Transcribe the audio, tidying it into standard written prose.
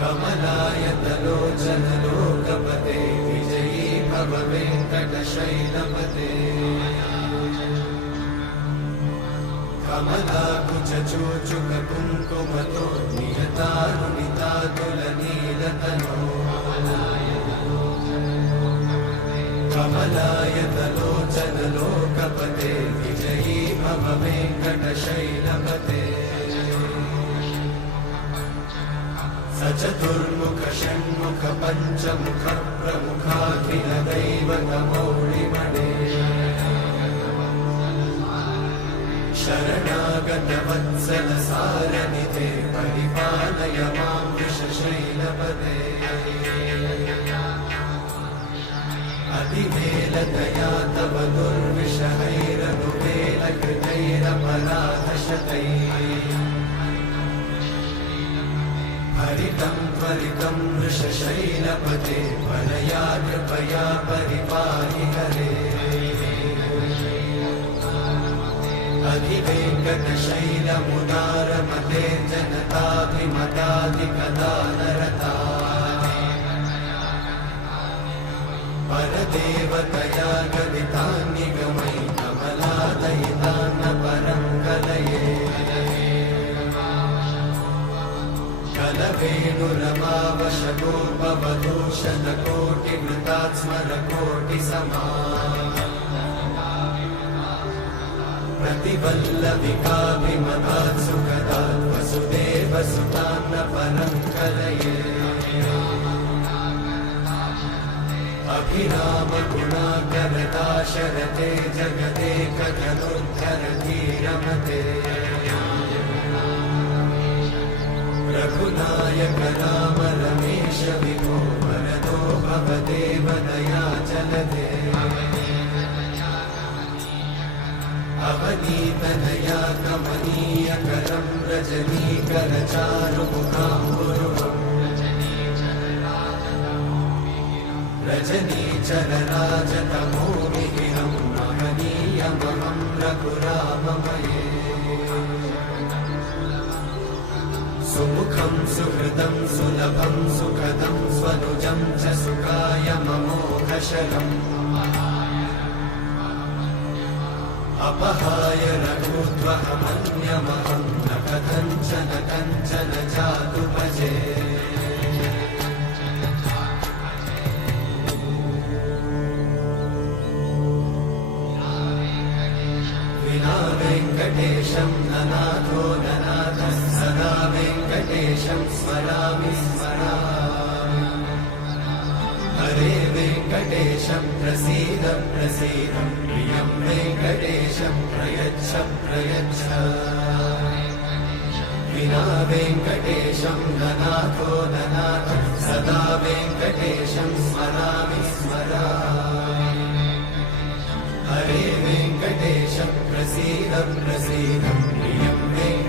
कमलायतलोचनलोकपते विजयी भव वेङ्कटशैलपते कमलाकुचूचुककुङ्कुमतो नियतानुनितातुलनीलतनो कमलायतलोचनलोकपते विजयी भव वेङ्कटशैलपते सचतुर्मुख षण्मुख पञ्चमुख प्रमुखाखिल दैवतमौलिमणे शरणागत वत्सल सारनिधे परिपालय मां वृषशैलपते अतिवेलतया तव दुर्विषहैरनुवेलकृतैरपराधशतैः हरितं त्वरितं वृषशैलपते परया कृपया परिपाहि हरे अधिवेङ्कटशैलमुदारमते जनताभिमताधिकदानरता परदेवतया गदितान्निगमै कमलादयितान्न परं कलये कलवेणुरमावशगोपवधूषणकोटिवृतात् स्मरकोटिसमा प्रतिवल्लविकाभिमतात् सुखदात् वसुदेवसुतान्न परं कलये अभिरामगुणाकरदाशरथे जगदेकधनुर्धरधीरमते रघुनायक राम रमेश विभो वरदो भवदेव दयाचलते अवनीतनया कमनीयकरं रजनीकरचारुमुखाम्बुरुहम् रजनीचरराजतमोमिहिरं महनीयमहं रघुराममये सुमुखं सुहृदं सुलभं सुखदं स्वनुजं च सुखाय ममोघशरम् अपहाय रघुत्वहमन्यमहं न कथञ्चन कञ्चन जातु भजे विना वेङ्कटेशं ननाथो ननाथः सदा वेङ्कटेशं स्मरामि स्मरामि हरे वेङ्कटेशं प्रसीद प्रसीद प्रियं वेङ्कटेशं प्रयच्छ प्रयच्छ विना वेङ्कटेशं ननाथो ननाथः